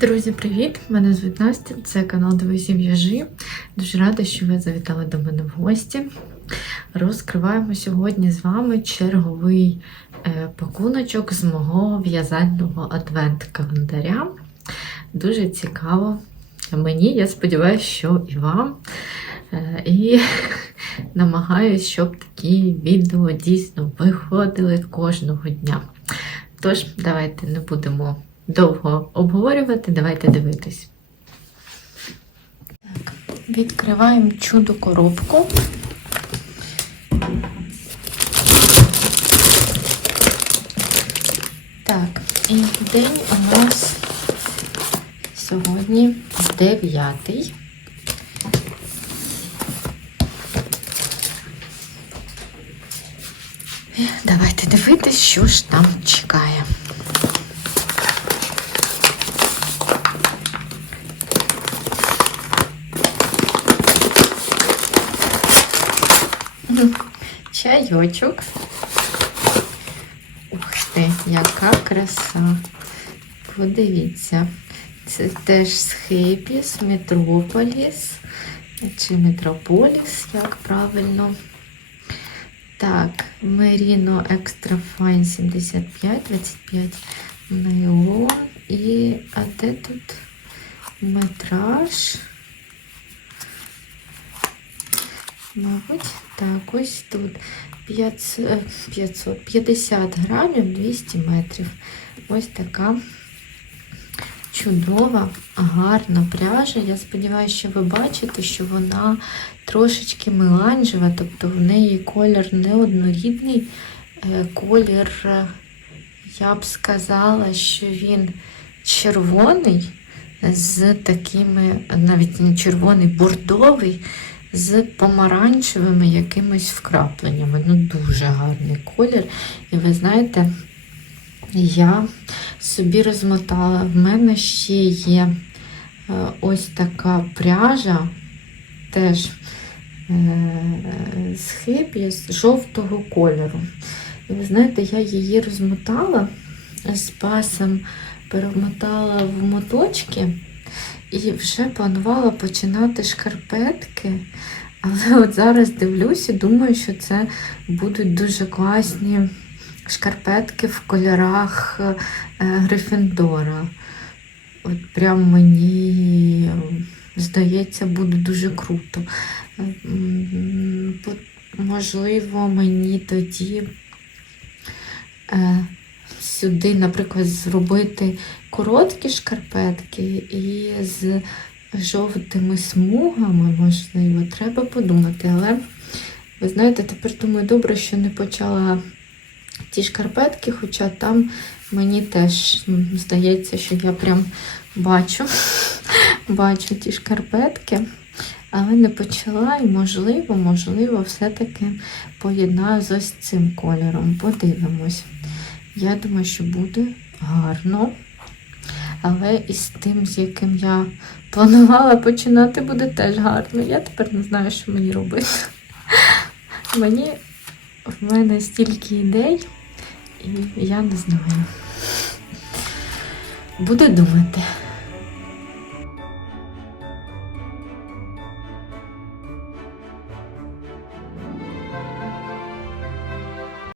Друзі, привіт! Мене звуть Настя, це канал Дивись і В'яжи. Дуже рада, що ви завітали до мене в гості. Розкриваємо сьогодні з вами черговий е, пакуночок з мого в'язального адвент-календаря. Дуже цікаво мені, я сподіваюся, що і вам. Е, І намагаюсь, щоб такі відео дійсно виходили кожного дня. Тож, давайте не будемо довго обговорювати, давайте дивитись. Так, відкриваємо чудо коробку. Так, і день у нас сьогодні дев'ятий. Давайте дивитись, що ж там чекає. Чайочок. Ух ти, яка краса. Подивіться. Це теж з Хейпіс, Метрополіс. Чи Метрополіс, як правильно. Так, Merino Extra Fine 75, 25 нейлон. І а де тут метраж? Мабуть, так, ось тут 500, 500, 50 грамів 200 метрів. Ось така чудова, гарна пряжа. Я сподіваюся, що ви бачите, що вона трошечки меланжева, тобто в неї колір неоднорідний. Е, Колір, е, я б сказала, що він червоний з такими, навіть не червоний, бордовий з помаранчевими якимись вкрапленнями. Ну, дуже гарний колір. І ви знаєте, я собі розмотала. В мене ще є е, ось така пряжа, теж е, з хипі, з жовтого кольору. І ви знаєте, я її розмотала з пасом, перемотала в моточки. І вже планувала починати шкарпетки. Але от зараз дивлюся, думаю, що це будуть дуже класні шкарпетки в кольорах е, Грифіндора. От прям мені здається, буде дуже круто. Можливо, мені тоді е, сюди, наприклад, зробити короткі шкарпетки і з жовтими смугами, можливо, треба подумати. Але, ви знаєте, тепер думаю, добре, що не почала ті шкарпетки, хоча там мені теж здається, що я прям бачу, бачу ті шкарпетки. Але не почала і, можливо, можливо, все-таки поєднаю з ось цим кольором. Подивимось. Я думаю, що буде гарно. Але із тим, з яким я планувала починати, буде теж гарно. Я тепер не знаю, що мені робити. Мені в мене стільки ідей, і я не знаю. Буду думати.